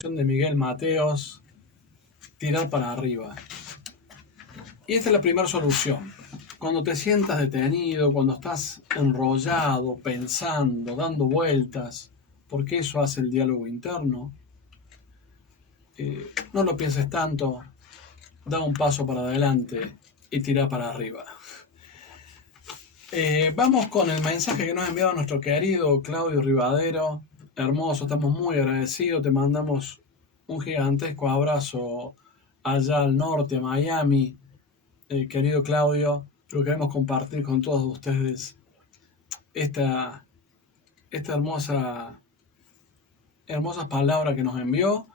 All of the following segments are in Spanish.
de Miguel Mateos, tirar para arriba. Y esta es la primera solución. Cuando te sientas detenido, cuando estás enrollado, pensando, dando vueltas, porque eso hace el diálogo interno, no lo pienses tanto, da un paso para adelante y tira para arriba. Vamos con el mensaje que nos ha enviado nuestro querido Claudio Rivadero. Hermoso, estamos muy agradecidos, te mandamos un gigantesco abrazo allá al norte, Miami. Querido Claudio, lo queremos compartir con todos ustedes esta hermosa palabra que nos envió.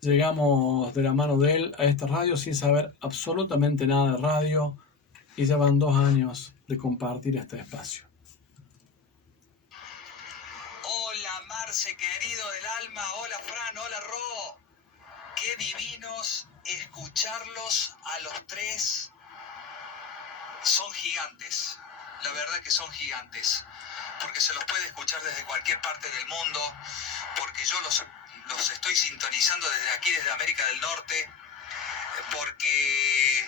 Llegamos de la mano de él a esta radio sin saber absolutamente nada de radio y ya van 2 años de compartir este espacio. Hola Marce, querido del alma, hola Fran, hola Ro. Qué divinos escucharlos a los tres. Son gigantes, la verdad que son gigantes, porque se los puede escuchar desde cualquier parte del mundo, porque yo los estoy sintonizando desde aquí, desde América del Norte, porque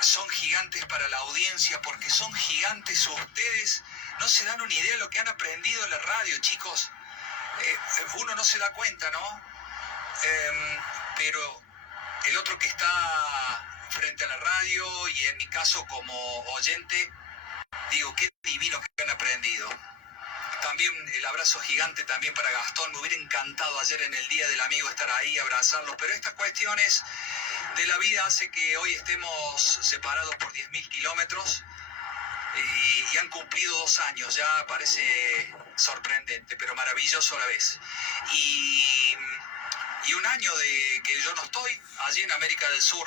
son gigantes para la audiencia, porque son gigantes ustedes. No se dan una idea de lo que han aprendido en la radio, chicos. Uno no se da cuenta, ¿no? Pero el otro que está frente a la radio y en mi caso como oyente, digo, qué divino que han aprendido. También el abrazo gigante también para Gastón. Me hubiera encantado ayer en el Día del Amigo estar ahí, abrazarlos, pero estas cuestiones de la vida hace que hoy estemos separados por 10.000 kilómetros y han cumplido 2 años. Ya parece sorprendente, pero maravilloso a la vez. Y 1 año de que yo no estoy allí en América del Sur,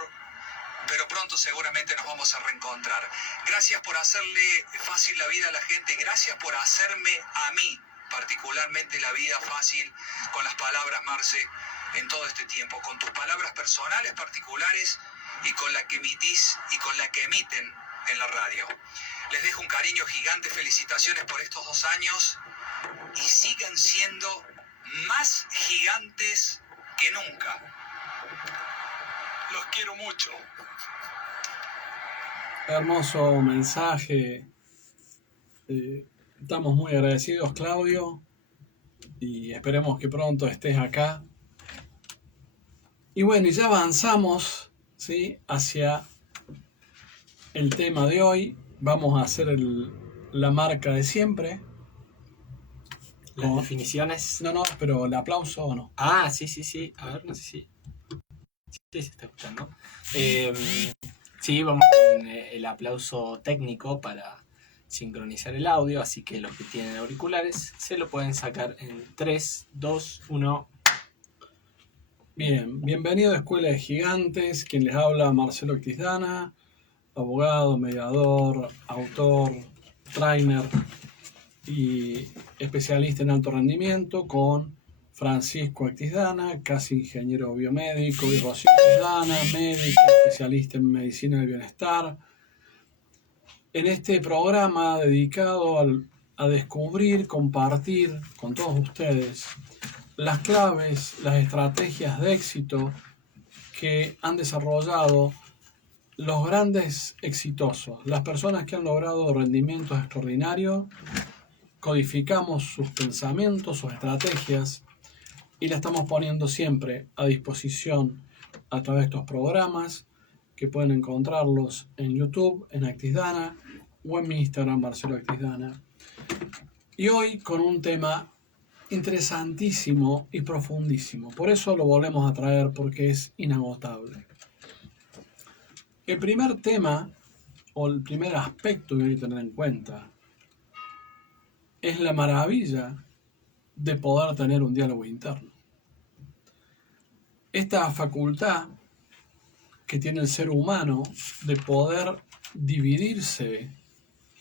pero pronto seguramente nos vamos a reencontrar. Gracias por hacerle fácil la vida a la gente, gracias por hacerme a mí particularmente la vida fácil con las palabras, Marce, en todo este tiempo, con tus palabras personales particulares y con la que emitís y con la que emiten en la radio. Les dejo un cariño gigante, felicitaciones por estos 2 años y sigan siendo más gigantes que nunca. Los quiero mucho. Hermoso mensaje. Estamos muy agradecidos, Claudio, y esperemos que pronto estés acá. Y bueno, y ya avanzamos, ¿sí?, hacia el tema de hoy. Vamos a hacer la marca de siempre. Las definiciones. No, pero el aplauso o no. Ah, sí. A ver, no sé si. Sí, se está escuchando. Sí, vamos con el aplauso técnico para sincronizar el audio, así que los que tienen auriculares se lo pueden sacar en 3, 2, 1. Bien, bienvenido a Escuela de Gigantes. Quien les habla, Marcelo Octisdana, abogado, mediador, autor, trainer y especialista en alto rendimiento, con Francisco Octisdana, casi ingeniero biomédico, y Rocío Octisdana, médico, especialista en medicina del bienestar. En este programa dedicado a descubrir, compartir con todos ustedes las claves, las estrategias de éxito que han desarrollado los grandes exitosos, las personas que han logrado rendimientos extraordinarios. Codificamos sus pensamientos, sus estrategias y la estamos poniendo siempre a disposición a través de estos programas que pueden encontrarlos en YouTube, en Octisdana, o en mi Instagram, Marcelo Octisdana. Y hoy con un tema interesantísimo y profundísimo. Por eso lo volvemos a traer, porque es inagotable. El primer tema, o el primer aspecto que hay que tener en cuenta, es la maravilla de poder tener un diálogo interno. Esta facultad que tiene el ser humano de poder dividirse,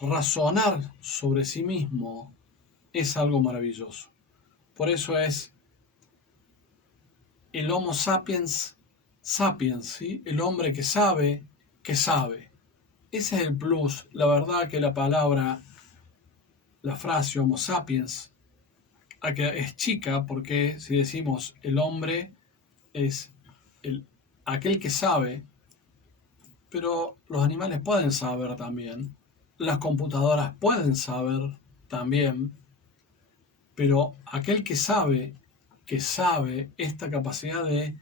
razonar sobre sí mismo, es algo maravilloso. Por eso es el Homo sapiens sapiens, ¿sí?, el hombre que sabe que sabe. Ese es el plus. La verdad que la palabra, la frase Homo sapiens es chica, porque si decimos el hombre es aquel que sabe, pero los animales pueden saber también, las computadoras pueden saber también, pero aquel que sabe esta capacidad de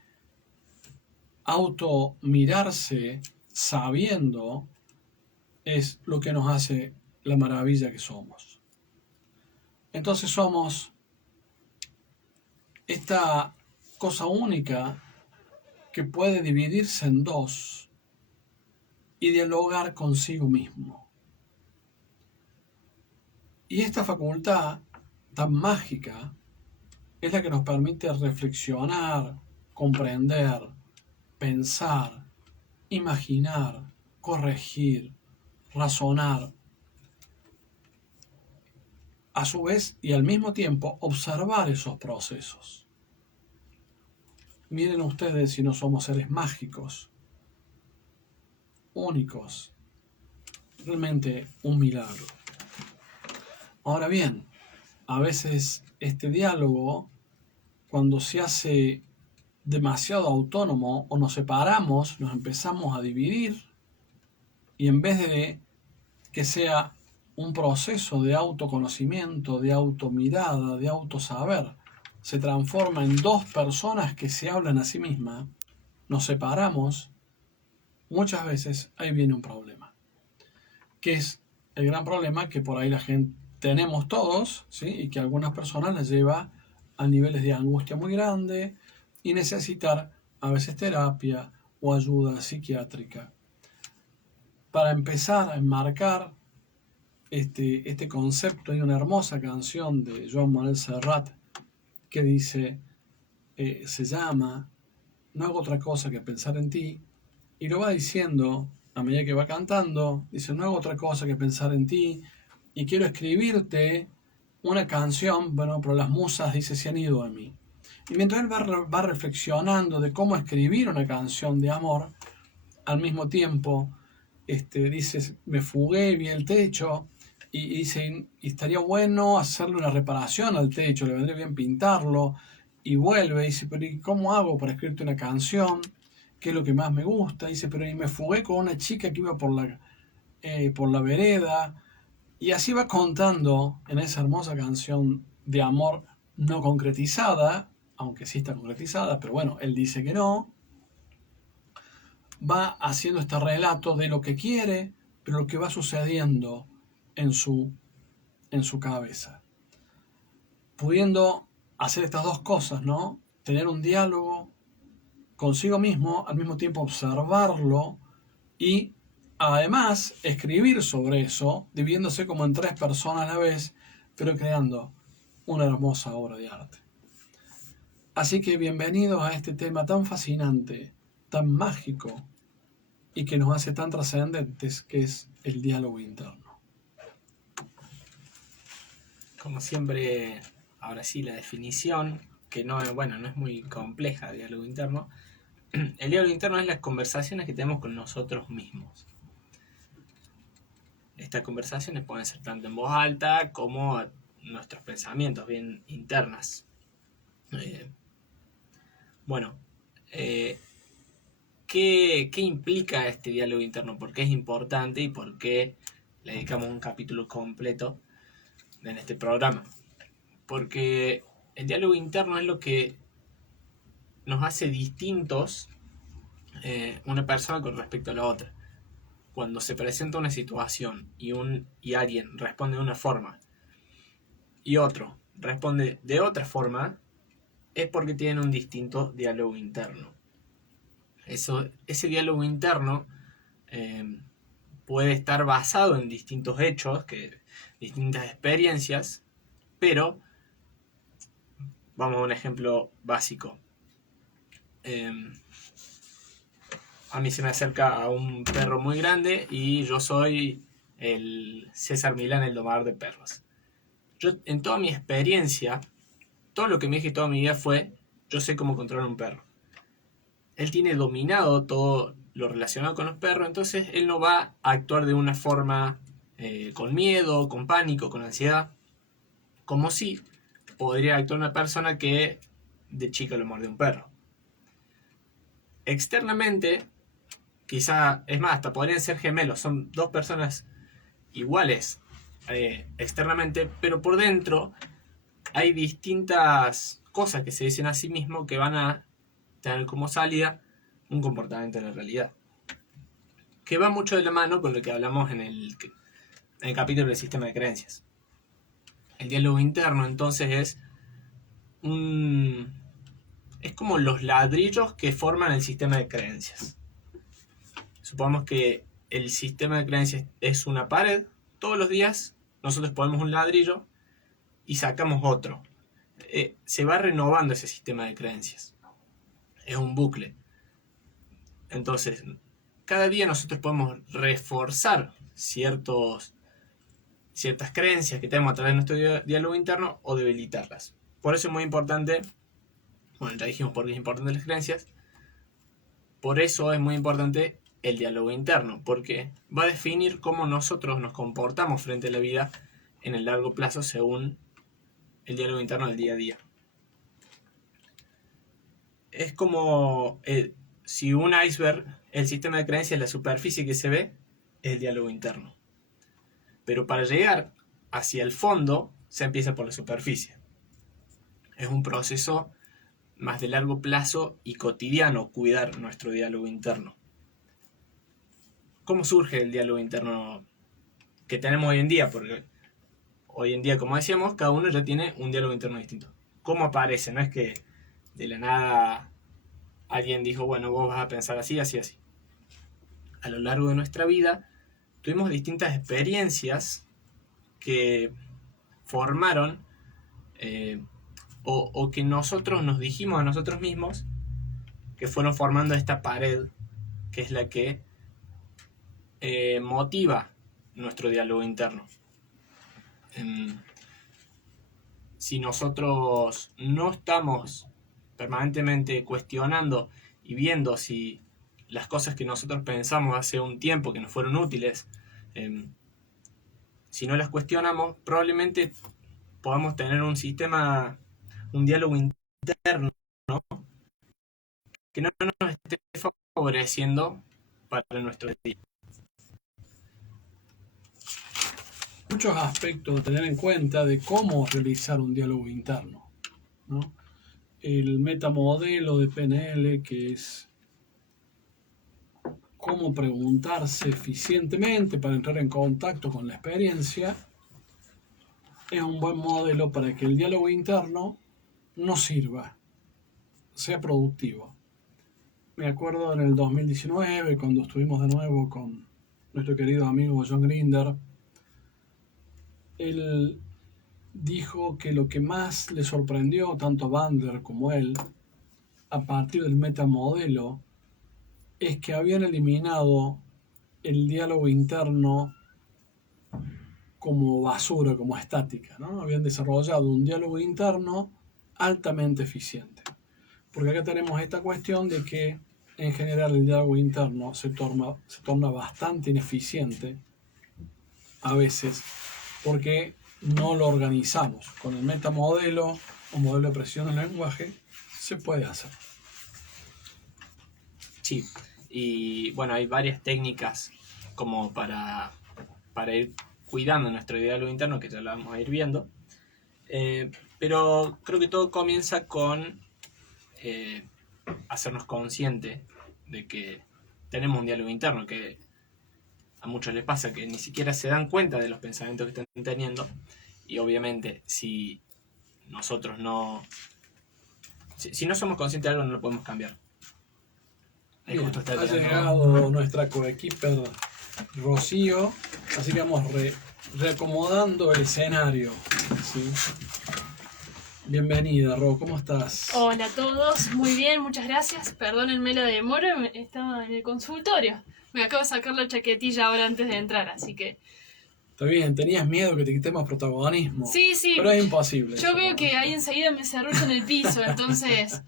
automirarse sabiendo, es lo que nos hace la maravilla que somos. Entonces somos esta cosa única que puede dividirse en dos y dialogar consigo mismo. Y esta facultad tan mágica es la que nos permite reflexionar, comprender, pensar, imaginar, corregir, razonar, a su vez y al mismo tiempo observar esos procesos. Miren ustedes si no somos seres mágicos, únicos, realmente un milagro. Ahora bien, a veces este diálogo, cuando se hace demasiado autónomo o nos separamos, nos empezamos a dividir y en vez de que sea un proceso de autoconocimiento, de automirada, de autosaber, se transforma en dos personas que se hablan a sí mismas, nos separamos, muchas veces ahí viene un problema. Que es el gran problema que por ahí la gente tenemos todos, ¿sí? Y que a algunas personas les lleva a niveles de angustia muy grande y necesitar a veces terapia o ayuda psiquiátrica. Para empezar a enmarcar este concepto, hay una hermosa canción de Joan Manuel Serrat que dice, se llama No hago otra cosa que pensar en ti, y lo va diciendo a medida que va cantando, dice, no hago otra cosa que pensar en ti, y quiero escribirte una canción, bueno, pero las musas, dice, se han ido de mí. Y mientras él va reflexionando de cómo escribir una canción de amor, al mismo tiempo, dice, me fugué, vi el techo, y dice, y estaría bueno hacerle una reparación al techo, le vendría bien pintarlo, y vuelve, y dice, pero ¿y cómo hago para escribirte una canción? ¿Qué es lo que más me gusta? Dice, pero y me fugué con una chica que iba por la vereda, y así va contando en esa hermosa canción de amor no concretizada, aunque sí está concretizada, pero bueno, él dice que no, va haciendo este relato de lo que quiere, pero lo que va sucediendo en su cabeza. Pudiendo hacer estas dos cosas, ¿no? Tener un diálogo consigo mismo, al mismo tiempo observarlo y además escribir sobre eso, dividiéndose como en tres personas a la vez, pero creando una hermosa obra de arte. Así que bienvenidos a este tema tan fascinante, tan mágico y que nos hace tan trascendentes, que es el diálogo interno. Como siempre, ahora sí, la definición, que no es muy compleja, el diálogo interno. El diálogo interno es las conversaciones que tenemos con nosotros mismos. Estas conversaciones pueden ser tanto en voz alta como nuestros pensamientos bien internas. ¿Qué implica este diálogo interno? ¿Por qué es importante y por qué le dedicamos un capítulo completo en este programa? Porque el diálogo interno es lo que nos hace distintos una persona con respecto a la otra. Cuando se presenta una situación y alguien responde de una forma y otro responde de otra forma, es porque tienen un distinto diálogo interno. Ese diálogo interno puede estar basado en distintos hechos, distintas experiencias, pero vamos a un ejemplo básico. A mí se me acerca a un perro muy grande y yo soy el César Milán, el domador de perros. Yo, en toda mi experiencia, todo lo que me dije toda mi vida fue, yo sé cómo controlar un perro. Él tiene dominado todo lo relacionado con los perros, entonces él no va a actuar de una forma con miedo, con pánico, con ansiedad, como si podría actuar una persona que de chica lo mordió un perro. externamente, quizá, es más, hasta podrían ser gemelos, son dos personas iguales externamente, pero por dentro hay distintas cosas que se dicen a sí mismos que van a tener como salida un comportamiento en la realidad. Que va mucho de la mano con lo que hablamos en el capítulo del sistema de creencias. El diálogo interno, entonces, es como los ladrillos que forman el sistema de creencias. Supongamos que el sistema de creencias es una pared. Todos los días nosotros ponemos un ladrillo y sacamos otro. Se va renovando ese sistema de creencias. Es un bucle. Entonces, cada día nosotros podemos reforzar ciertas creencias que tenemos a través de nuestro diálogo interno o debilitarlas. Por eso es muy importante, bueno, ya dijimos por qué es importante las creencias, por eso es muy importante el diálogo interno, porque va a definir cómo nosotros nos comportamos frente a la vida en el largo plazo según el diálogo interno del día a día. Es como si un iceberg, el sistema de creencias, la superficie que se ve, es el diálogo interno. Pero para llegar hacia el fondo, se empieza por la superficie. Es un proceso más de largo plazo y cotidiano cuidar nuestro diálogo interno. ¿Cómo surge el diálogo interno que tenemos hoy en día? Porque hoy en día, como decíamos, cada uno ya tiene un diálogo interno distinto. ¿Cómo aparece? No es que de la nada alguien dijo, bueno, vos vas a pensar así, así, así. A lo largo de nuestra vida tuvimos distintas experiencias que formaron o que nosotros nos dijimos a nosotros mismos que fueron formando esta pared que es la que motiva nuestro diálogo interno. Si nosotros no estamos permanentemente cuestionando y viendo si las cosas que nosotros pensamos hace un tiempo que nos fueron útiles, si no las cuestionamos, probablemente podamos tener un diálogo interno que no nos esté favoreciendo para nuestro día. Muchos aspectos a tener en cuenta de cómo realizar un diálogo interno, ¿no? El metamodelo de PNL, que es cómo preguntarse eficientemente para entrar en contacto con la experiencia, es un buen modelo para que el diálogo interno nos sirva, sea productivo. Me acuerdo en el 2019, cuando estuvimos de nuevo con nuestro querido amigo John Grinder, él dijo que lo que más le sorprendió tanto a Bandler como él, a partir del metamodelo, es que habían eliminado el diálogo interno como basura, como estática, ¿no? Habían desarrollado un diálogo interno altamente eficiente. Porque acá tenemos esta cuestión de que en general el diálogo interno se torna bastante ineficiente a veces porque no lo organizamos. Con el metamodelo o modelo de presión del lenguaje se puede hacer. Sí, y bueno, hay varias técnicas como para ir cuidando nuestro diálogo interno, que ya lo vamos a ir viendo. Pero creo que todo comienza con hacernos conscientes de que tenemos un diálogo interno, que a muchos les pasa que ni siquiera se dan cuenta de los pensamientos que están teniendo, y obviamente si nosotros si no somos conscientes de algo, no lo podemos cambiar. Bien, ha llegado nuestra coequiper Rocío, así que vamos reacomodando el escenario, ¿sí? Bienvenida, Ro, ¿cómo estás? Hola a todos, muy bien, muchas gracias. Perdónenme la demora, estaba en el consultorio. Me acabo de sacar la chaquetilla ahora antes de entrar, así que... Está bien, tenías miedo que te quitemos protagonismo. Sí, sí. Pero es imposible. Yo veo que ahí enseguida me cerrucho en el piso, entonces...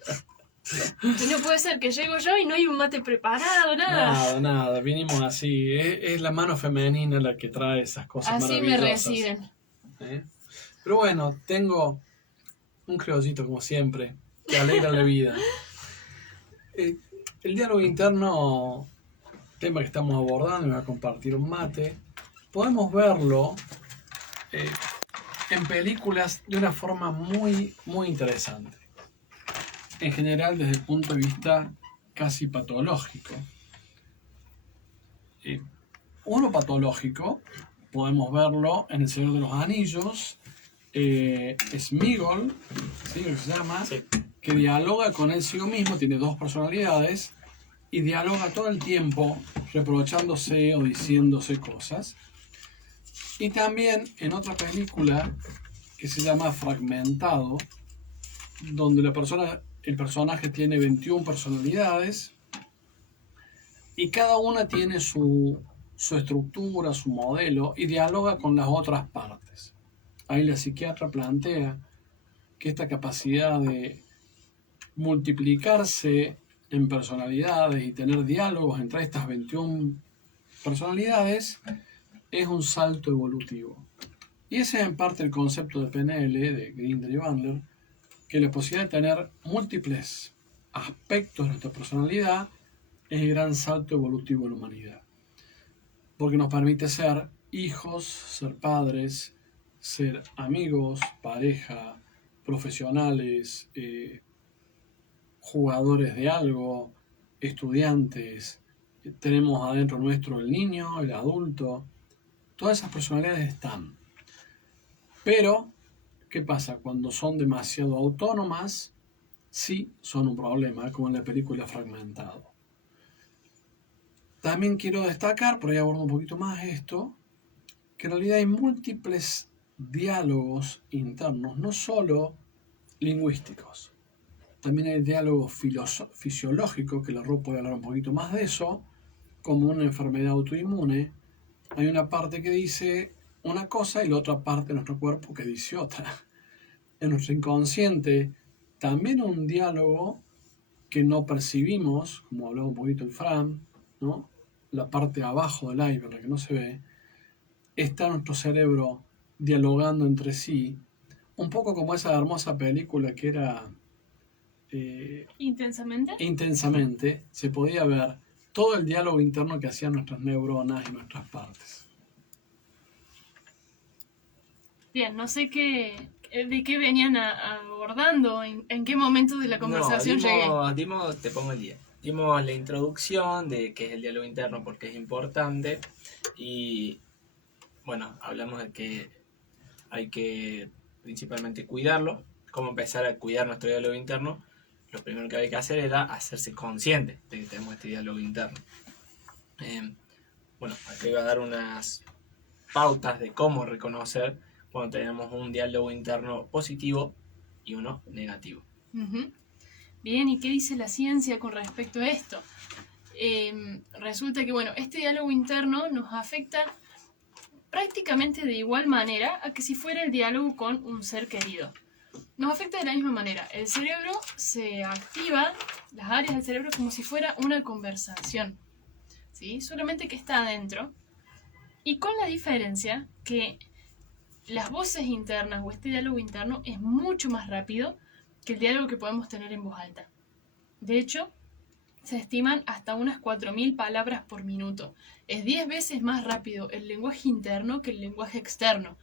No puede ser que llego yo y no hay un mate preparado, nada. Nada, vinimos así. Es la mano femenina la que trae esas cosas así maravillosas. Me reciben. Pero bueno, tengo un criollito como siempre, que alegra la vida. El diálogo interno, tema que estamos abordando, me voy a compartir un mate. Podemos verlo en películas de una forma muy, muy interesante. En general, desde el punto de vista casi patológico. Uno patológico, podemos verlo en El Señor de los Anillos, Sméagol, ¿sí? Que se llama, Sí. que dialoga con él sí mismo, tiene dos personalidades, y dialoga todo el tiempo reprochándose o diciéndose cosas. Y también en otra película que se llama Fragmentado, donde el personaje tiene 21 personalidades y cada una tiene su estructura, su modelo y dialoga con las otras partes. Ahí la psiquiatra plantea que esta capacidad de multiplicarse en personalidades y tener diálogos entre estas 21 personalidades es un salto evolutivo. Y ese es en parte el concepto de PNL, de Grinder y Bandler, que la posibilidad de tener múltiples aspectos de nuestra personalidad es el gran salto evolutivo de la humanidad. Porque nos permite ser hijos, ser padres, ser amigos, pareja, profesionales, jugadores de algo, estudiantes. Tenemos adentro nuestro el niño, el adulto. Todas esas personalidades están. Pero, ¿qué pasa? Cuando son demasiado autónomas, sí son un problema, como en la película Fragmentado. También quiero destacar, por ahí abordo un poquito más esto, que en realidad hay múltiples diálogos internos, no solo lingüísticos. También hay diálogo fisiológico, que la Ro puede hablar un poquito más de eso, como una enfermedad autoinmune. Hay una parte que dice una cosa y la otra parte de nuestro cuerpo que dice otra. En nuestro inconsciente también un diálogo que no percibimos, como hablaba un poquito el Fran, ¿no? La parte de abajo del iceberg, la que no se ve, está nuestro cerebro dialogando entre sí, un poco como esa hermosa película que era Intensamente. Se podía ver todo el diálogo interno que hacían nuestras neuronas y nuestras partes. Bien, no sé de qué venían abordando, en qué momento de la conversación llegué. Te pongo el día. Dimos la introducción de qué es el diálogo interno, porque es importante, y bueno, hablamos de que hay que principalmente cuidarlo. Cómo empezar a cuidar nuestro diálogo interno. Lo primero que hay que hacer era hacerse consciente de que tenemos este diálogo interno. Bueno, acá iba a dar unas pautas de cómo reconocer cuando tenemos un diálogo interno positivo y uno negativo. Uh-huh. Bien, ¿y qué dice la ciencia con respecto a esto? Resulta que, bueno, este diálogo interno nos afecta prácticamente de igual manera a que si fuera el diálogo con un ser querido. Nos afecta de la misma manera. El cerebro se activa, las áreas del cerebro, como si fuera una conversación, ¿sí? Solamente que está adentro. Y con la diferencia que las voces internas o este diálogo interno es mucho más rápido que el diálogo que podemos tener en voz alta. De hecho, se estiman hasta unas 4.000 palabras por minuto. Es 10 veces más rápido el lenguaje interno que el lenguaje externo.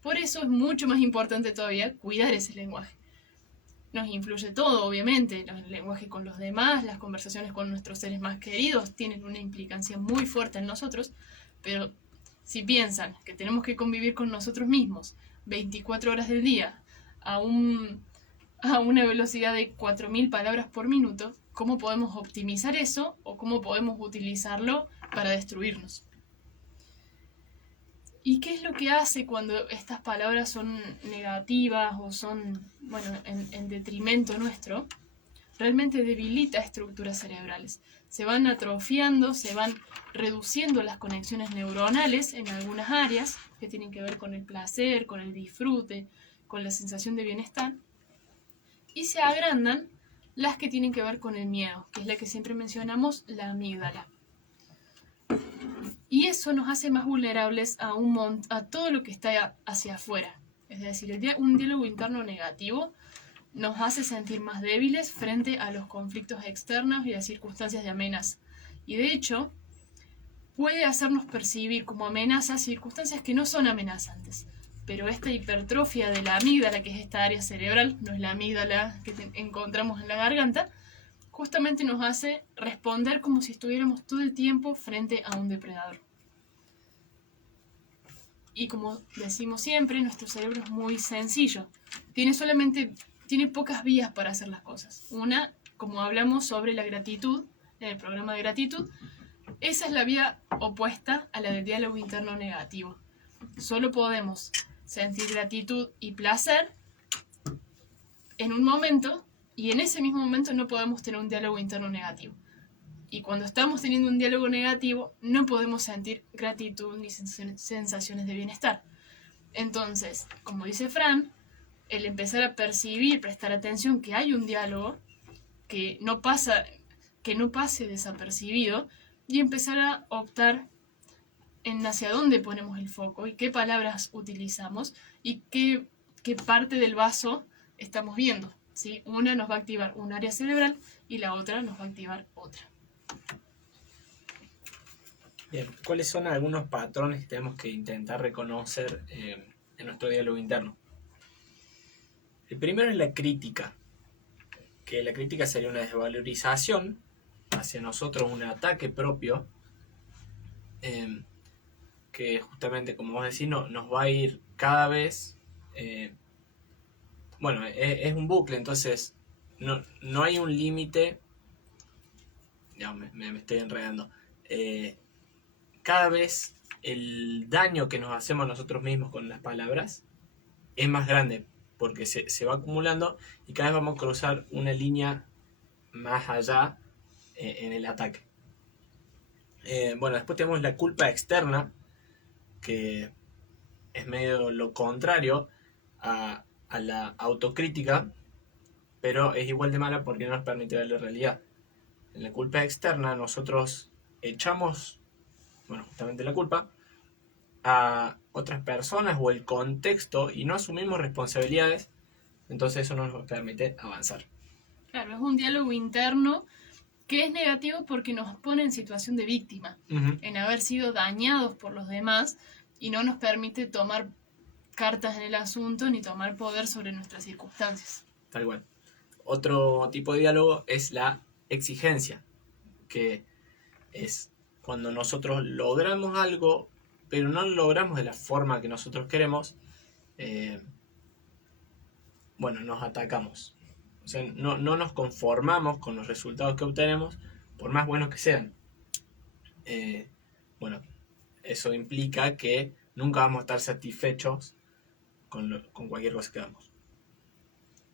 Por eso es mucho más importante todavía cuidar ese lenguaje. Nos influye todo, obviamente, el lenguaje con los demás, las conversaciones con nuestros seres más queridos tienen una implicancia muy fuerte en nosotros, pero si piensan que tenemos que convivir con nosotros mismos 24 horas del día a una velocidad de 4.000 palabras por minuto, ¿cómo podemos optimizar eso o cómo podemos utilizarlo para destruirnos? ¿Y qué es lo que hace cuando estas palabras son negativas o son, bueno, en detrimento nuestro? Realmente debilita estructuras cerebrales. Se van atrofiando, se van reduciendo las conexiones neuronales en algunas áreas que tienen que ver con el placer, con el disfrute, con la sensación de bienestar. Y se agrandan las que tienen que ver con el miedo, que es la que siempre mencionamos, la amígdala. Y eso nos hace más vulnerables a todo lo que está hacia afuera. Es decir, un diálogo interno negativo nos hace sentir más débiles frente a los conflictos externos y las circunstancias de amenaza. Y de hecho, puede hacernos percibir como amenazas circunstancias que no son amenazantes. Pero esta hipertrofia de la amígdala, que es esta área cerebral, no es la amígdala que encontramos en la garganta, justamente nos hace responder como si estuviéramos todo el tiempo frente a un depredador. Y como decimos siempre, nuestro cerebro es muy sencillo. Tiene pocas vías para hacer las cosas. Una, como hablamos sobre la gratitud, en el programa de gratitud, esa es la vía opuesta a la del diálogo interno negativo. Solo podemos sentir gratitud y placer en un momento, y en ese mismo momento no podemos tener un diálogo interno negativo. Y cuando estamos teniendo un diálogo negativo, no podemos sentir gratitud ni sensaciones de bienestar. Entonces, como dice Fran, el empezar a percibir, prestar atención que hay un diálogo que no pase desapercibido, y empezar a optar en hacia dónde ponemos el foco y qué palabras utilizamos y qué parte del vaso estamos viendo, ¿sí? Una nos va a activar un área cerebral y la otra nos va a activar otra. Bien, ¿cuáles son algunos patrones que tenemos que intentar reconocer en nuestro diálogo interno? El primero es la crítica, que la crítica sería una desvalorización hacia nosotros, un ataque propio, que justamente, como vos decís, nos va a ir cada vez... bueno, es un bucle, entonces no hay un límite. Ya me estoy enredando. Cada vez el daño que nos hacemos nosotros mismos con las palabras es más grande, porque se va acumulando y cada vez vamos a cruzar una línea más allá en el ataque. Bueno, después tenemos la culpa externa, que es medio lo contrario a la autocrítica, pero es igual de mala porque no nos permite ver la realidad. En la culpa externa nosotros echamos, bueno, justamente la culpa a otras personas o el contexto y no asumimos responsabilidades, entonces eso no nos permite avanzar. Claro, es un diálogo interno que es negativo porque nos pone en situación de víctima, en haber sido dañados por los demás, y no nos permite tomar cartas en el asunto ni tomar poder sobre nuestras circunstancias. Tal cual. Otro tipo de diálogo es la exigencia, que es cuando nosotros logramos algo, pero no lo logramos de la forma que nosotros queremos, bueno, nos atacamos. O sea, no nos conformamos con los resultados que obtenemos, por más buenos que sean. Bueno, eso implica que nunca vamos a estar satisfechos con cualquier cosa que hagamos.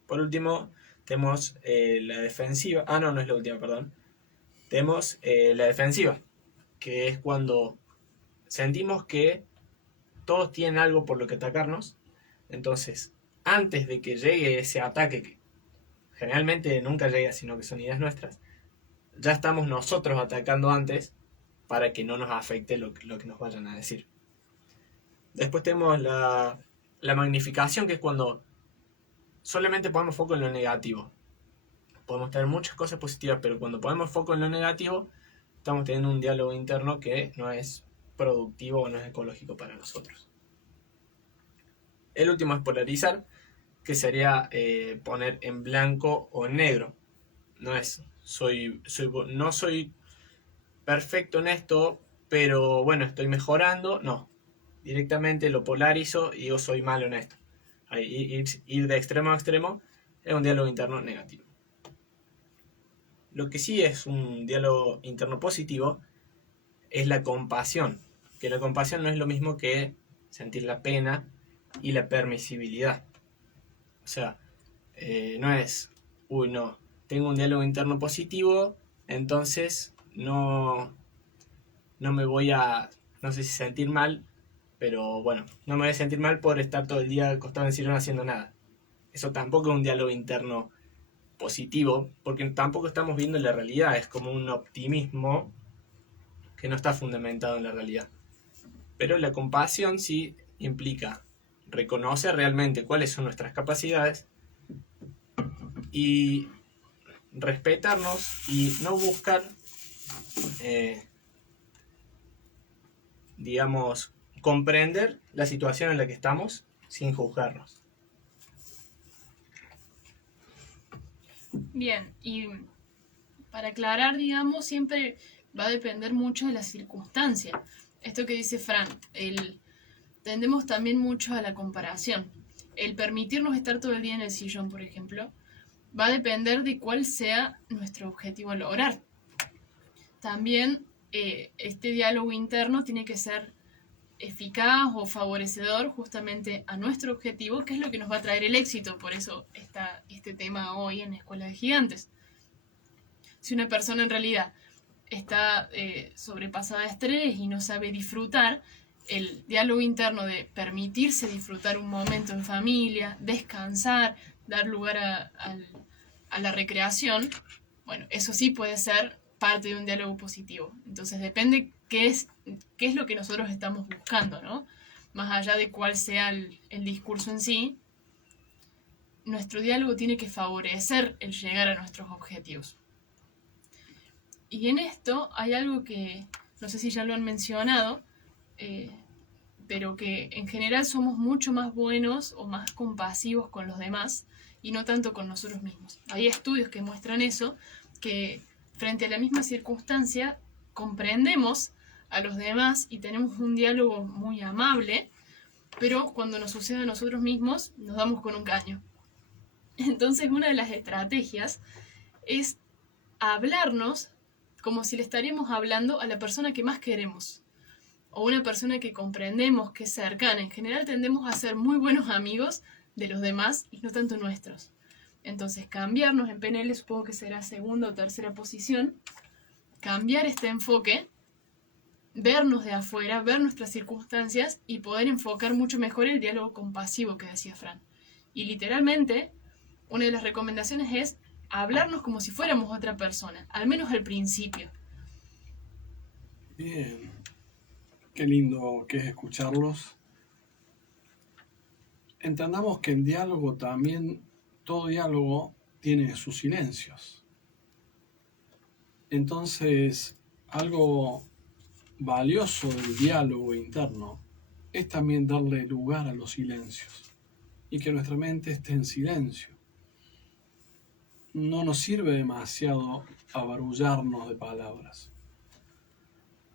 Por último, tenemos la defensiva. No es la última, perdón. Tenemos la defensiva, que es cuando sentimos que todos tienen algo por lo que atacarnos. Entonces, antes de que llegue ese ataque, que generalmente nunca llega, sino que son ideas nuestras, ya estamos nosotros atacando antes para que no nos afecte lo que nos vayan a decir. Después tenemos la magnificación, que es cuando solamente ponemos foco en lo negativo. Podemos tener muchas cosas positivas, pero cuando ponemos foco en lo negativo, estamos teniendo un diálogo interno que no es productivo o no es ecológico para nosotros. El último es polarizar, que sería poner en blanco o en negro. No es no soy perfecto en esto, pero bueno, estoy mejorando. No, directamente lo polarizo y digo soy malo en esto. Ir de extremo a extremo es un diálogo interno negativo. Lo que sí es un diálogo interno positivo es la compasión, que la compasión no es lo mismo que sentir la pena y la permisibilidad. O sea, no es, tengo un diálogo interno positivo, entonces no me voy a, no sé si sentir mal, pero bueno, no me voy a sentir mal por estar todo el día acostado en el sillón haciendo nada. Eso tampoco es un diálogo interno positivo, porque tampoco estamos viendo la realidad, es como un optimismo que no está fundamentado en la realidad. Pero la compasión sí implica reconocer realmente cuáles son nuestras capacidades y respetarnos y no buscar, digamos, comprender la situación en la que estamos sin juzgarnos. Bien, y para aclarar, digamos, siempre va a depender mucho de la circunstancia. Esto que dice Fran, tendemos también mucho a la comparación. El permitirnos estar todo el día en el sillón, por ejemplo, va a depender de cuál sea nuestro objetivo a lograr. También este diálogo interno tiene que ser eficaz o favorecedor justamente a nuestro objetivo, que es lo que nos va a traer el éxito. Por eso está este tema hoy en Escuela de Gigantes. Si una persona en realidad está sobrepasada de estrés y no sabe disfrutar, el diálogo interno de permitirse disfrutar un momento en familia, descansar, dar lugar a la recreación, bueno, eso sí puede ser parte de un diálogo positivo. Entonces depende qué es lo que nosotros estamos buscando, ¿no? Más allá de cuál sea el discurso en sí, nuestro diálogo tiene que favorecer el llegar a nuestros objetivos. Y en esto hay algo que, no sé si ya lo han mencionado, pero que en general somos mucho más buenos o más compasivos con los demás y no tanto con nosotros mismos. Hay estudios que muestran eso, que frente a la misma circunstancia comprendemos a los demás y tenemos un diálogo muy amable, pero cuando nos sucede a nosotros mismos nos damos con un caño. Entonces una de las estrategias es hablarnos como si le estaríamos hablando a la persona que más queremos o una persona que comprendemos, que es cercana. En general tendemos a ser muy buenos amigos de los demás y no tanto nuestros. Entonces cambiarnos en PNL, supongo que será segunda o tercera posición, cambiar este enfoque, vernos de afuera, ver nuestras circunstancias y poder enfocar mucho mejor el diálogo compasivo que decía Fran. Y literalmente, una de las recomendaciones es hablarnos como si fuéramos otra persona, al menos al principio. Bien, qué lindo que es escucharlos. Entendamos que en diálogo también, todo diálogo tiene sus silencios. Entonces, algo valioso del diálogo interno es también darle lugar a los silencios y que nuestra mente esté en silencio. No nos sirve demasiado abarullarnos de palabras.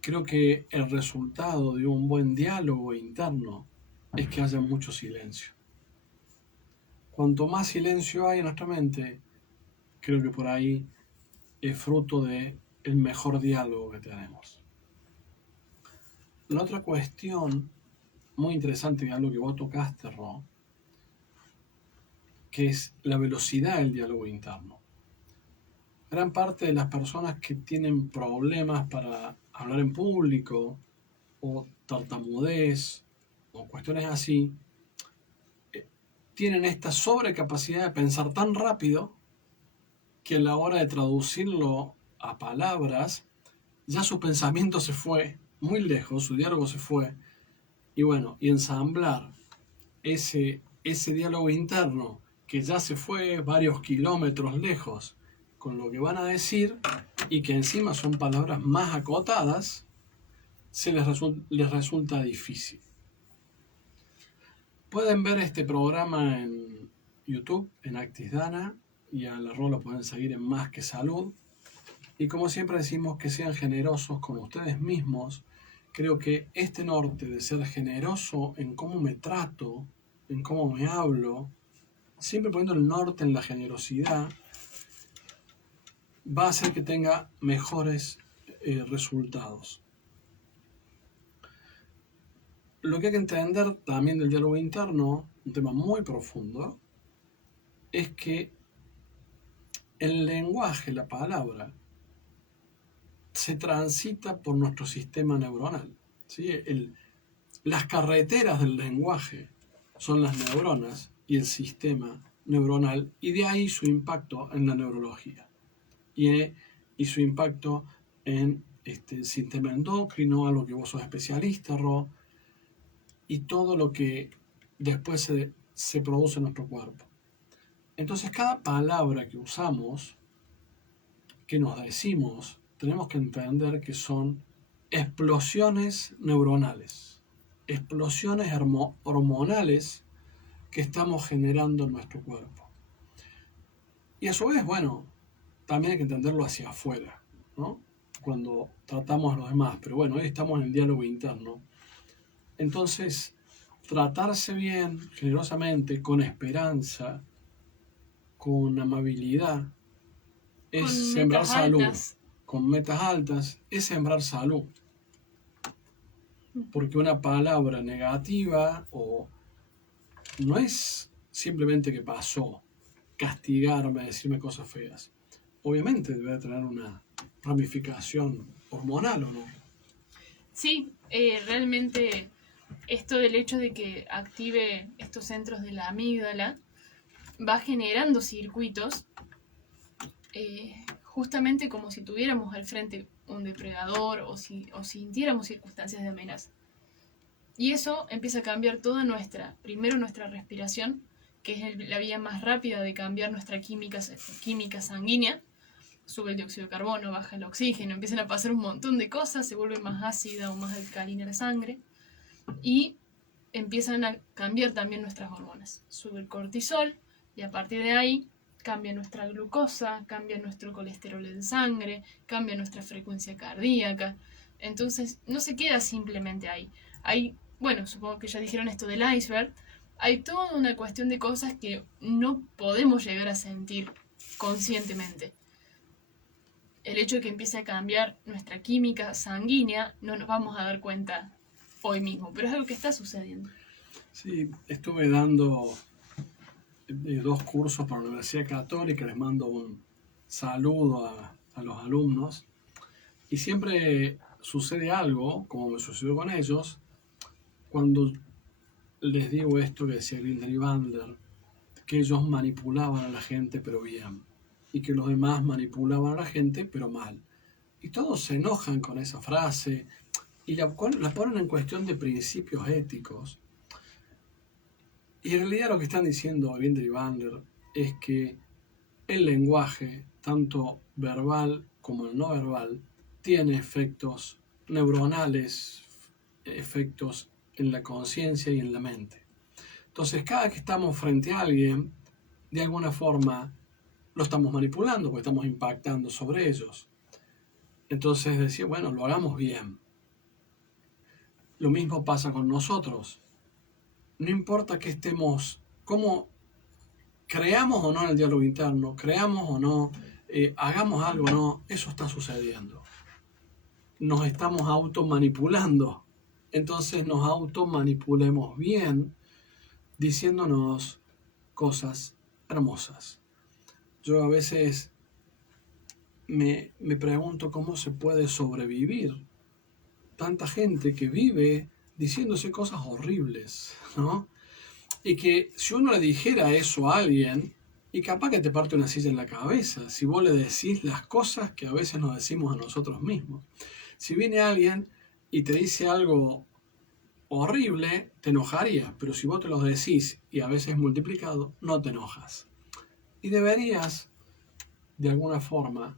Creo que el resultado de un buen diálogo interno es que haya mucho silencio. Cuanto más silencio hay en nuestra mente, creo que por ahí es fruto del mejor diálogo que tenemos. La otra cuestión muy interesante, algo que vos tocaste, Ro, que es la velocidad del diálogo interno. Gran parte de las personas que tienen problemas para hablar en público o tartamudez o cuestiones así, tienen esta sobrecapacidad de pensar tan rápido que a la hora de traducirlo a palabras, ya su pensamiento se fue muy lejos, su diálogo se fue, y bueno, y ensamblar ese diálogo interno que ya se fue varios kilómetros lejos con lo que van a decir y que encima son palabras más acotadas, les resulta difícil. Pueden ver este programa en YouTube, en Actisdana, y a la Ro lo pueden seguir en Más que Salud. Y como siempre decimos, que sean generosos con ustedes mismos. Creo que este norte de ser generoso en cómo me trato, en cómo me hablo, siempre poniendo el norte en la generosidad, va a hacer que tenga mejores resultados. Lo que hay que entender también del diálogo interno, un tema muy profundo, es que el lenguaje, la palabra, se transita por nuestro sistema neuronal. ¿Sí? Las carreteras del lenguaje son las neuronas y el sistema neuronal, y de ahí su impacto en la neurología y su impacto en el sistema endocrino, a lo que vos sos especialista, Ro, y todo lo que después se produce en nuestro cuerpo. Entonces cada palabra que usamos, que nos decimos, tenemos que entender que son explosiones neuronales, explosiones hormonales que estamos generando en nuestro cuerpo. Y a su vez, bueno, también hay que entenderlo hacia afuera, ¿no? Cuando tratamos a los demás. Pero bueno, hoy estamos en el diálogo interno. Entonces, tratarse bien, generosamente, con esperanza, con amabilidad, es Con sembrar metas salud. altas. Con metas altas, es sembrar salud. Porque una palabra negativa o no es simplemente que pasó, castigarme, decirme cosas feas. Obviamente debe tener una ramificación hormonal, ¿o no? Sí, realmente esto del hecho de que active estos centros de la amígdala va generando circuitos, justamente como si tuviéramos al frente un depredador o sintiéramos circunstancias de amenaza. Y eso empieza a cambiar primero nuestra respiración, que es la vía más rápida de cambiar nuestra química sanguínea. Sube el dióxido de carbono, baja el oxígeno, empiezan a pasar un montón de cosas, se vuelve más ácida o más alcalina la sangre y empiezan a cambiar también nuestras hormonas. Sube el cortisol y a partir de ahí cambia nuestra glucosa, cambia nuestro colesterol en sangre, cambia nuestra frecuencia cardíaca. Entonces no se queda simplemente ahí. Bueno, supongo que ya dijeron esto del iceberg. Hay toda una cuestión de cosas que no podemos llegar a sentir conscientemente. El hecho de que empiece a cambiar nuestra química sanguínea no nos vamos a dar cuenta hoy mismo, pero es algo que está sucediendo. Sí, estuve dando 2 cursos para la Universidad Católica, les mando un saludo a los alumnos, y siempre sucede algo, como me sucedió con ellos, cuando les digo esto que decía Grinder y Bandler, que ellos manipulaban a la gente pero bien, y que los demás manipulaban a la gente pero mal. Y todos se enojan con esa frase y la ponen en cuestión de principios éticos. Y en realidad lo que están diciendo Grinder y Bandler es que el lenguaje, tanto verbal como el no verbal, tiene efectos neuronales, efectos en la conciencia y en la mente. Entonces, cada que estamos frente a alguien, de alguna forma lo estamos manipulando, porque estamos impactando sobre ellos. Entonces decía, bueno, lo hagamos bien. Lo mismo pasa con nosotros. No importa que estemos, cómo creamos o no en el diálogo interno, creamos o no, hagamos algo o no, eso está sucediendo. Nos estamos automanipulando. Entonces nos automanipulemos bien, diciéndonos cosas hermosas. Yo a veces me pregunto cómo se puede sobrevivir. Tanta gente que vive diciéndose cosas horribles, ¿no? Y que si uno le dijera eso a alguien, y capaz que te parte una silla en la cabeza, si vos le decís las cosas que a veces nos decimos a nosotros mismos. Si viene alguien y te dice algo horrible, te enojarías, pero si vos te lo decís y a veces multiplicado, no te enojas. Y deberías, de alguna forma,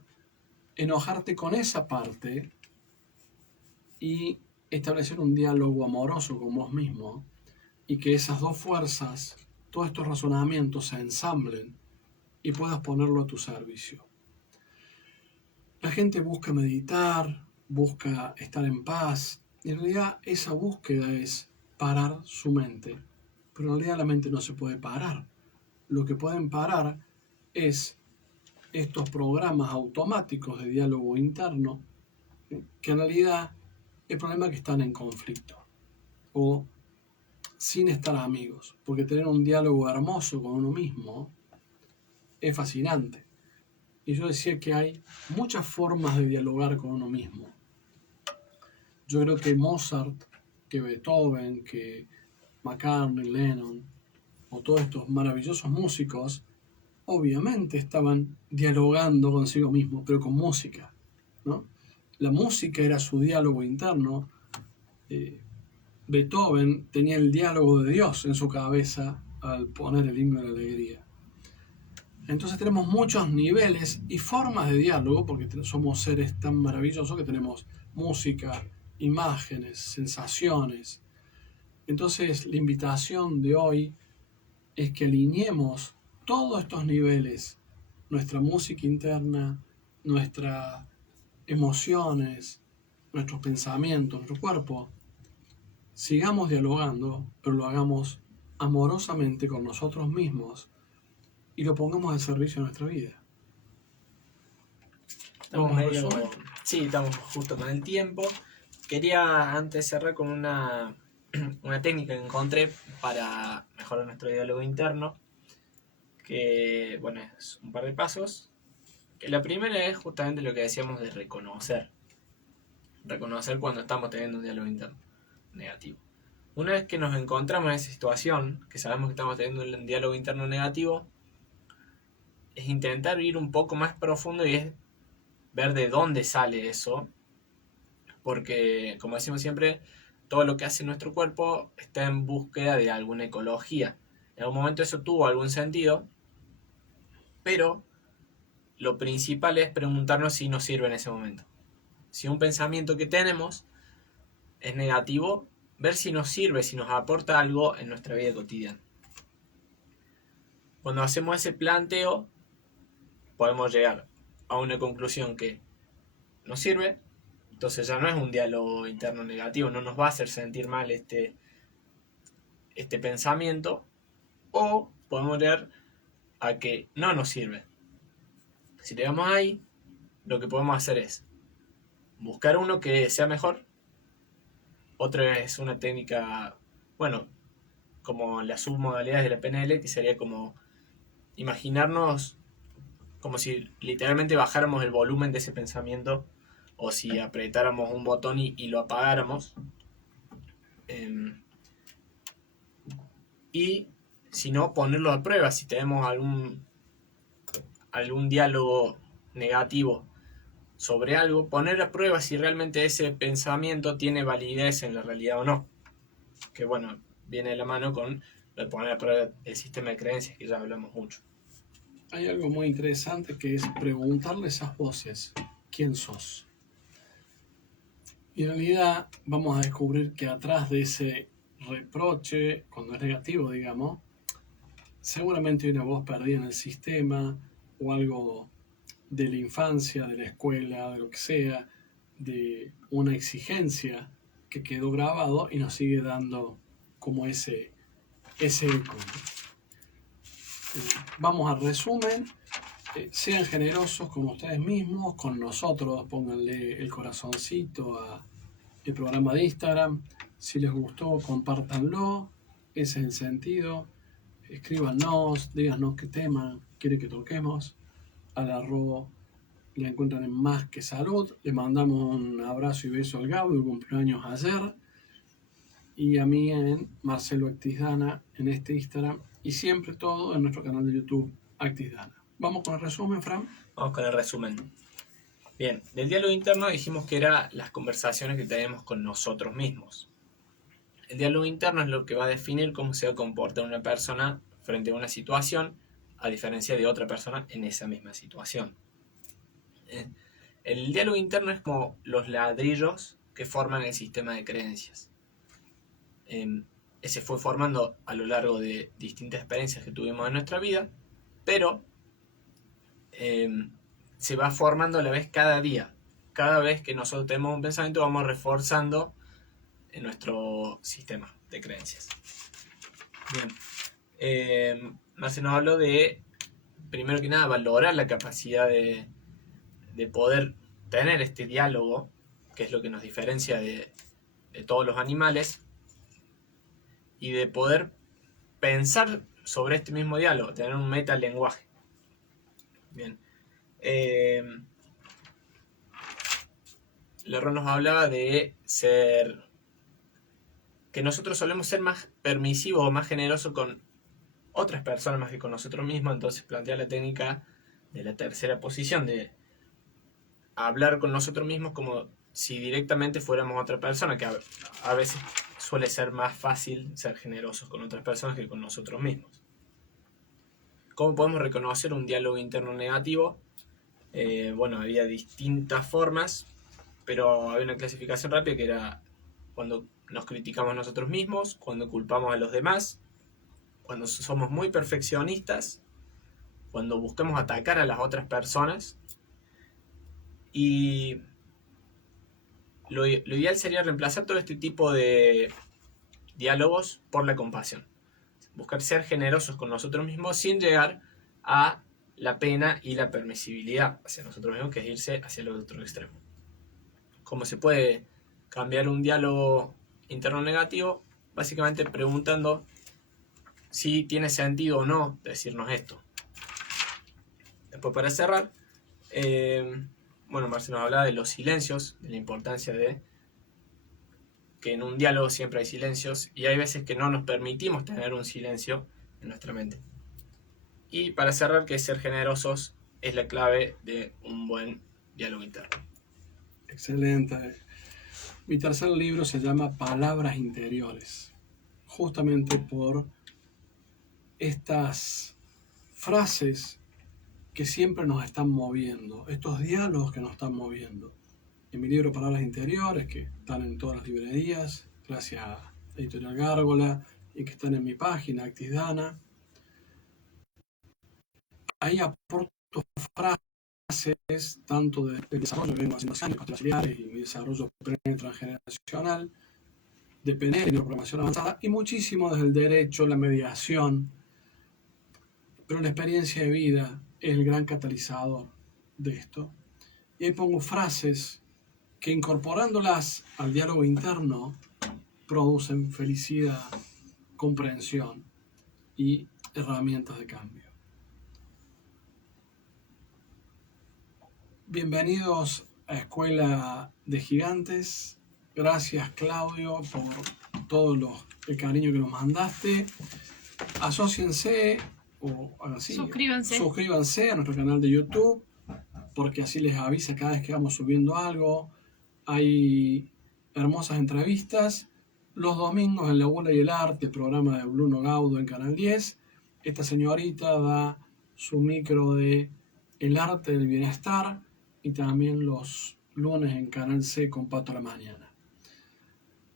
enojarte con esa parte y establecer un diálogo amoroso con vos mismo y que esas dos fuerzas, todos estos razonamientos se ensamblen y puedas ponerlo a tu servicio. La gente busca meditar, busca estar en paz, y en realidad esa búsqueda es parar su mente, pero en realidad la mente no se puede parar. Lo que pueden parar es estos programas automáticos de diálogo interno, que en realidad el problema es que están en conflicto o sin estar amigos, porque tener un diálogo hermoso con uno mismo es fascinante. Y yo decía que hay muchas formas de dialogar con uno mismo. Yo creo que Mozart, que Beethoven, que McCartney, Lennon, o todos estos maravillosos músicos, obviamente estaban dialogando consigo mismos, pero con música, ¿no? La música era su diálogo interno. Beethoven tenía el diálogo de Dios en su cabeza al poner el himno de la alegría. Entonces tenemos muchos niveles y formas de diálogo, porque somos seres tan maravillosos que tenemos música, imágenes, sensaciones. Entonces la invitación de hoy es que alineemos todos estos niveles, nuestra música interna, nuestras emociones, nuestros pensamientos, nuestro cuerpo. Sigamos dialogando, pero lo hagamos amorosamente con nosotros mismos y lo pongamos al servicio de nuestra vida. Estamos ¿Vamos al medio... resumen? Sí, estamos justo con el tiempo. Quería antes cerrar con una técnica que encontré para mejorar nuestro diálogo interno, que bueno, es un par de pasos. Que la primera es justamente lo que decíamos de reconocer cuando estamos teniendo un diálogo interno negativo. Una vez que nos encontramos en esa situación, que sabemos que estamos teniendo un diálogo interno negativo, es intentar ir un poco más profundo y es ver de dónde sale eso, porque como decimos siempre, todo lo que hace nuestro cuerpo está en búsqueda de alguna ecología. En algún momento eso tuvo algún sentido, pero lo principal es preguntarnos si nos sirve en ese momento. Si un pensamiento que tenemos es negativo, ver si nos sirve, si nos aporta algo en nuestra vida cotidiana. Cuando hacemos ese planteo, podemos llegar a una conclusión que nos sirve, entonces ya no es un diálogo interno negativo, no nos va a hacer sentir mal este pensamiento, o podemos llegar a que no nos sirve. Si llegamos ahí, lo que podemos hacer es buscar uno que sea mejor. Otra es una técnica, bueno, como las submodalidades de la PNL, que sería como imaginarnos como si literalmente bajáramos el volumen de ese pensamiento, o si apretáramos un botón y lo apagáramos. Y si no, ponerlo a prueba. Si tenemos algún diálogo negativo sobre algo, poner a prueba si realmente ese pensamiento tiene validez en la realidad o no. Que bueno, viene de la mano con lo de poner a prueba el sistema de creencias, que ya hablamos mucho. Hay algo muy interesante que es preguntarle a esas voces, ¿quién sos? Y en realidad vamos a descubrir que atrás de ese reproche, cuando es negativo, digamos, seguramente hay una voz perdida en el sistema o algo de la infancia, de la escuela, de lo que sea, de una exigencia que quedó grabado y nos sigue dando como ese eco. Vamos al resumen. Sean generosos con ustedes mismos, con nosotros, pónganle el corazoncito al programa de Instagram. Si les gustó, compártanlo. Ese es el sentido. Escríbanos, díganos qué tema quiere que toquemos. Al arroba la encuentran en Más que Salud. Le mandamos un abrazo y beso al Gabo, de cumpleaños ayer. Y a mí en Marcelo Actisdana en este Instagram. Y siempre todo en nuestro canal de YouTube Actisdana. Vamos con el resumen, Fran. Vamos con el resumen. Bien, del diálogo interno dijimos que eran las conversaciones que tenemos con nosotros mismos. El diálogo interno es lo que va a definir cómo se va a comportar una persona frente a una situación, a diferencia de otra persona en esa misma situación. El diálogo interno es como los ladrillos que forman el sistema de creencias. Se fue formando a lo largo de distintas experiencias que tuvimos en nuestra vida, pero se va formando a la vez cada día. Cada vez que nosotros tenemos un pensamiento, vamos reforzando en nuestro sistema de creencias. Bien. Marcelo nos habló de, primero que nada, valorar la capacidad de poder tener este diálogo, que es lo que nos diferencia de todos los animales, y de poder pensar sobre este mismo diálogo, tener un metalenguaje. Bien. Lerro nos hablaba de que nosotros solemos ser más permisivos o más generosos con otras personas más que con nosotros mismos. Entonces plantea la técnica de la tercera posición, de hablar con nosotros mismos como si directamente fuéramos otra persona, que a veces suele ser más fácil ser generosos con otras personas que con nosotros mismos. ¿Cómo podemos reconocer un diálogo interno negativo? Bueno, había distintas formas, pero había una clasificación rápida que era cuando nos criticamos nosotros mismos, cuando culpamos a los demás, cuando somos muy perfeccionistas, cuando buscamos atacar a las otras personas. Y lo ideal sería reemplazar todo este tipo de diálogos por la compasión. Buscar ser generosos con nosotros mismos sin llegar a la pena y la permisibilidad hacia nosotros mismos, que es irse hacia el otro extremo. ¿Cómo se puede cambiar un diálogo interno negativo? Básicamente preguntando si tiene sentido o no decirnos esto. Después, para cerrar, Marcelo nos hablaba de los silencios, de la importancia de que en un diálogo siempre hay silencios y hay veces que no nos permitimos tener un silencio en nuestra mente. Y para cerrar, que ser generosos es la clave de un buen diálogo interno. Excelente. Mi tercer libro se llama Palabras Interiores, justamente por estas frases que siempre nos están moviendo, estos diálogos que nos están moviendo. En mi libro Palabras Interiores, que están en todas las librerías, gracias a Editorial Gárgola, y que están en mi página, Actisdana, ahí aporto frases tanto del desarrollo que vengo haciendo hace años, auxiliares y mi desarrollo transgeneracional, de PNL y programación avanzada, y muchísimo desde el derecho, la mediación, pero la experiencia de vida es el gran catalizador de esto. Y ahí pongo frases que, incorporándolas al diálogo interno, producen felicidad, comprensión y herramientas de cambio. Bienvenidos a Escuela de Gigantes. Gracias, Claudio, por todo el cariño que nos mandaste. Asóciense o así, suscríbanse a nuestro canal de YouTube, porque así les avisa cada vez que vamos subiendo algo. Hay hermosas entrevistas. Los domingos en La Bula y el Arte, programa de Bruno Gaudo en Canal 10. Esta señorita da su micro de El Arte del Bienestar, y también los lunes en Canal C con Pato a la Mañana.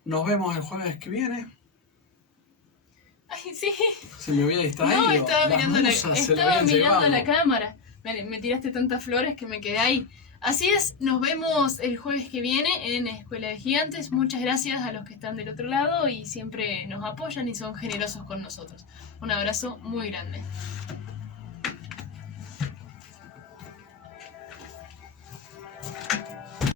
Nos vemos el jueves que viene. Ay, sí. Se me había distraído. No, estaba mirando la cámara. Me tiraste tantas flores que me quedé ahí. Así es, nos vemos el jueves que viene en Escuela de Gigantes. Muchas gracias a los que están del otro lado y siempre nos apoyan y son generosos con nosotros. Un abrazo muy grande.